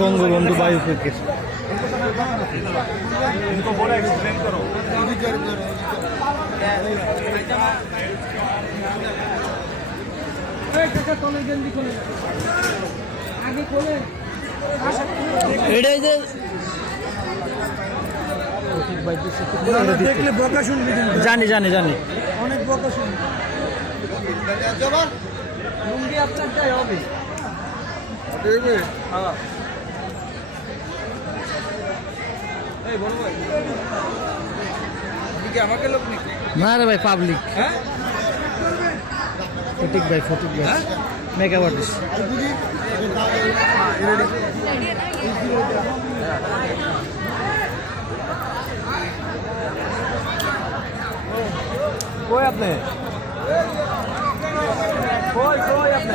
বঙ্গবন্ধু বায়োপিকের এটাই যে দেখলে বকা শুনবি, জানি জানি জানি অনেক বকা শুনবি। লুঙ্গি আপনার চাই হবে আমাকে লোক না রে ভাই, পাবলিক। হ্যাঁ ফটিক ভাই, ফটিক ভাই মেকআপ আর্টিস্ট। কই আপনি, কই কই আপনি?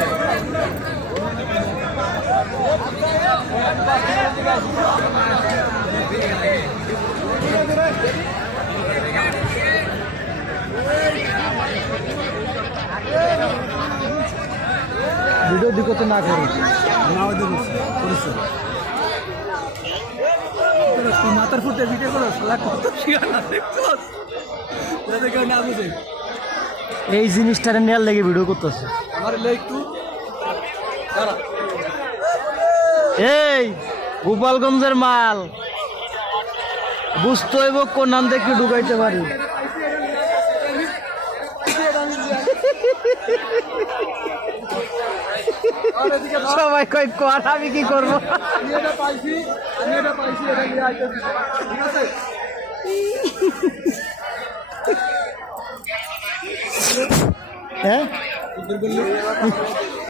ভিডিও দিকতে না করে মাথার ফুটে ভিডিও করো, কত এই জিনিসটা নেয়ার লেগে ভিডিও করতেছে। এই গোপালগঞ্জের মাল বুঝতে হইব কোন নাম দেখে ঢুকাইতে পারি। সবাই কই কর, আমি কি করবো? হ্যাঁ